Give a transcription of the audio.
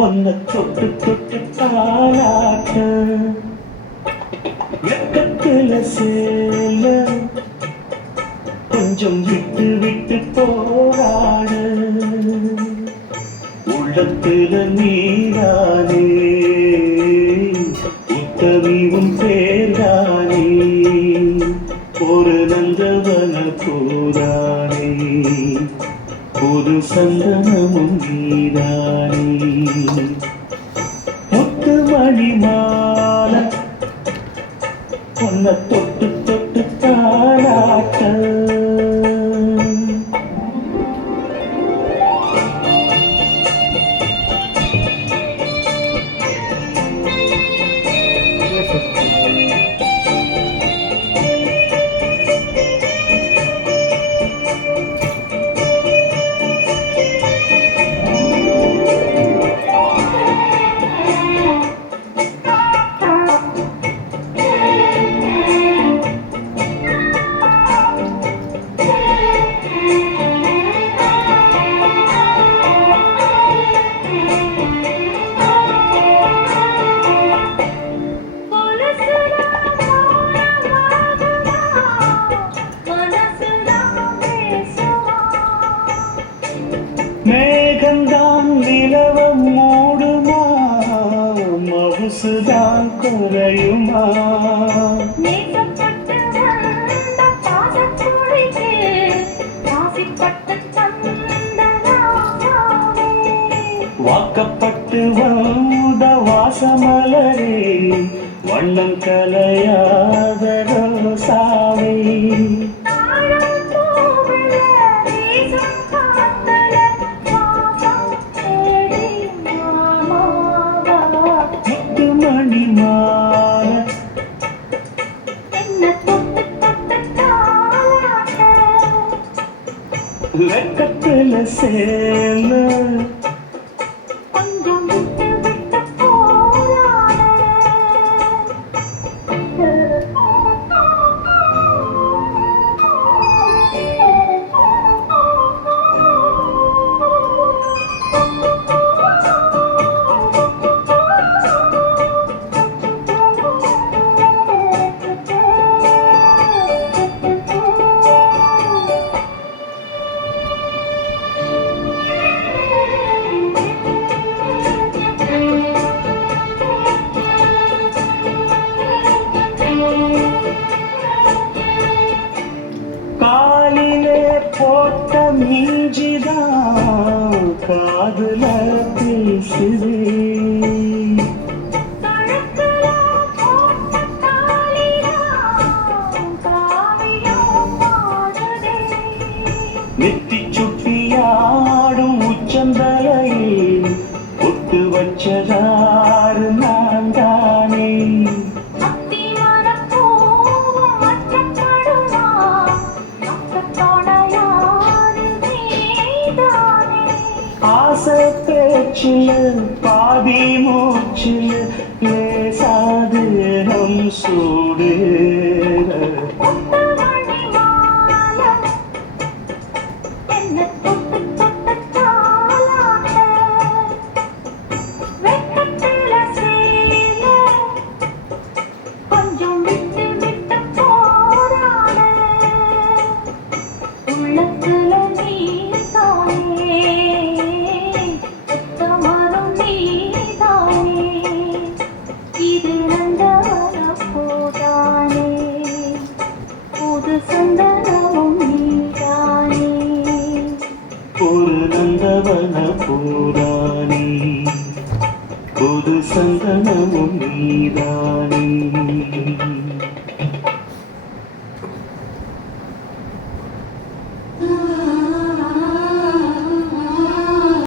பொன்ன தொட்டு தொட்டு தாளாட்ட வெக்கத்துல சேல கொஞ்சம் விட்டு விட்டு போராட உள்ளத்துல நீரானே உத்தமிவும் பேரானே ஒரு நந்தவன பூரானே புது சந்தனமும் நீரானே முத்து மணி மாலை பொன்ன தொட்டு தொட்டு தாளாட்ட மேகந்தான் நிலவம் மூடுமா மவுசுதான் குறையுமா வாக்கப்பட்டு வந்த வாசமலரே வண்ணம் கலையாத ரோசாவே மணி மாலை வெக்கத்துல சேல காலிலே போட்ட மீஞ்சிதான் காதுல பேசுதே நெத்தி சுட்டியாடும் உச்சந்தலையில் ஒட்டு வச்சதாறு நான் தானே ஆசை பேச்சில் பாதி மூச்சில் லேசாது நம் சூடு ஒரு நந்தவன பூராணி புது சந்தனமும் நீதானே